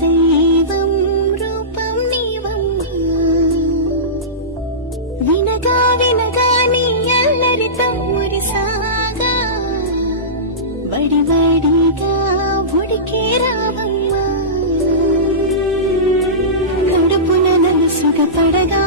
దైవం రూపం నీవమ్మా వినగా వినగా నీ అల్లరితో మురిసాగా వడివడిగా ఉడికే రావమ్మా కడుపున నలుసుగా పడగా